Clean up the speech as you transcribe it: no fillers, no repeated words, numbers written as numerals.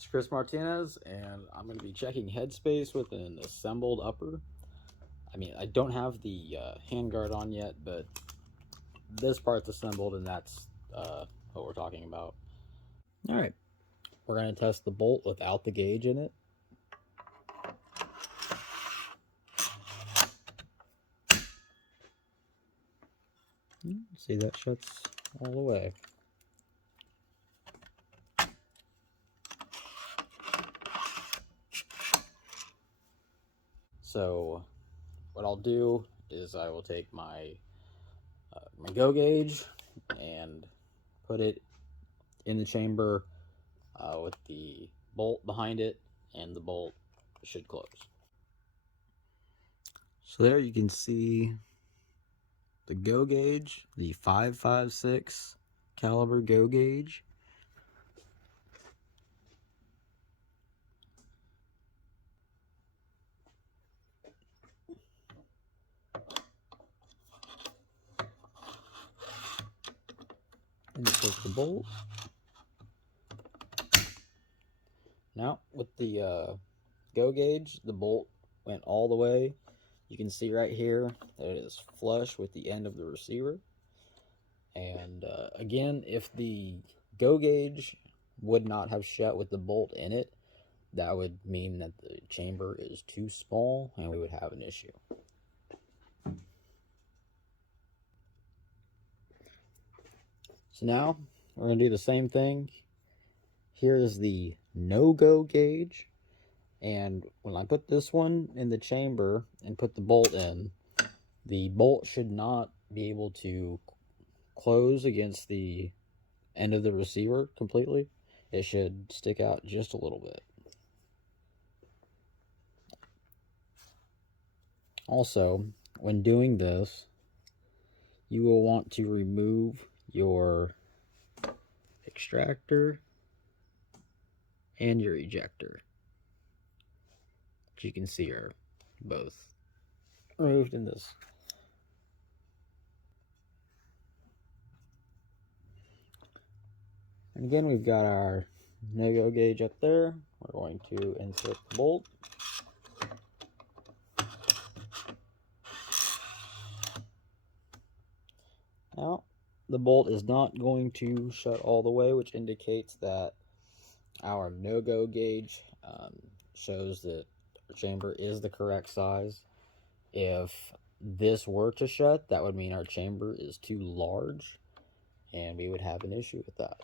It's Chris Martinez, and I'm going to be checking headspace with an assembled upper. I mean, I don't have the handguard on yet, but this part's assembled, and that's what we're talking about. Alright, we're going to test the bolt without the gauge in it. See, that shuts all the way. So what I'll do is I will take my my go gauge and put it in the chamber with the bolt behind it, and the bolt should close. So there you can see the go gauge, the 5.56 caliber go gauge. And you take the bolt. Now with the go gauge, the bolt went all the way. You can see right here that it is flush with the end of the receiver. And again, if the go gauge would not have shut with the bolt in it, that would mean that the chamber is too small and we would have an issue. So now we're going to do the same thing. Here is the no-go gauge, and when I put this one in the chamber and put the bolt in, the bolt should not be able to close against the end of the receiver completely. It should stick out just a little bit. Also, when doing this, you will want to remove your extractor and your ejector, which you can see are both removed in this. And again, we've got our no-go gauge up there. We're going to insert the bolt. Now, the bolt is not going to shut all the way, which indicates that our no-go gauge shows that our chamber is the correct size. If this were to shut, that would mean our chamber is too large, and we would have an issue with that.